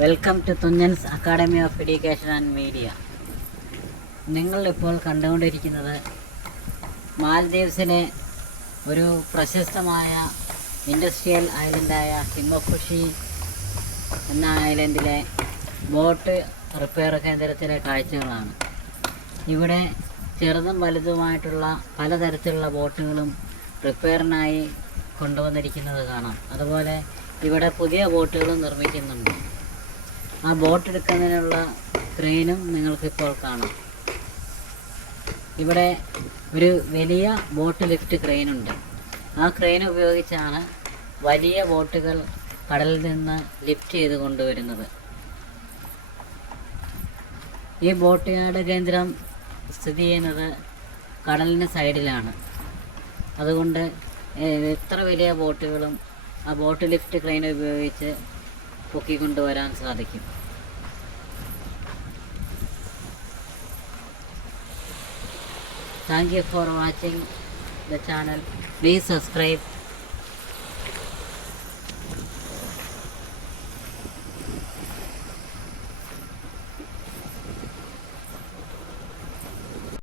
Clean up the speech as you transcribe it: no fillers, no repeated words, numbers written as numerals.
Welcome to Thunchan's academy of education and media. നിങ്ങളിപ്പോൾ കണ്ടുകൊണ്ടിരിക്കുന്നത് മാൽദീവ്സിലെ ഒരു പ്രശസ്തമായ ഇൻഡസ്ട്രിയൽ ഐലൻഡായ ഹിമഫുഷി എന്ന ഐലൻഡിലെ ബോട്ട് റിപ്പയർ കേന്ദ്രത്തിലെ കാഴ്ചകളാണ്. ഇവിടെ ചെറുതും വലുതുമായിട്ടുള്ള പലതരത്തിലുള്ള ബോട്ടുകളും റിപ്പയറിനായി കൊണ്ടുവന്നിരിക്കുന്നത് കാണാം. അതുപോലെ ഇവിടെ പുതിയ ബോട്ടുകളും നിർമ്മിക്കുന്നുണ്ട്. ആ ബോട്ട് എടുക്കുന്നതിനുള്ള ക്രെയിനും നിങ്ങൾക്കിപ്പോൾ കാണാം. ഇവിടെ ഒരു വലിയ ബോട്ട് ലിഫ്റ്റ് ക്രെയിനുണ്ട്. ആ ക്രെയിൻ ഉപയോഗിച്ചാണ് വലിയ ബോട്ടുകൾ കടലിൽ നിന്ന് ലിഫ്റ്റ് ചെയ്ത് കൊണ്ടുവരുന്നത്. ഈ ബോട്ട് യാർഡ് കേന്ദ്രം സ്ഥിതി ചെയ്യുന്നത് കടലിന് സൈഡിലാണ്. അതുകൊണ്ട് എത്ര വലിയ ബോട്ടുകളും ആ ബോട്ട് ലിഫ്റ്റ് ക്രെയിൻ ഉപയോഗിച്ച് പൊക്കിക്കൊണ്ടുവരാൻ സാധിക്കും. Thank you for watching the channel. Please subscribe.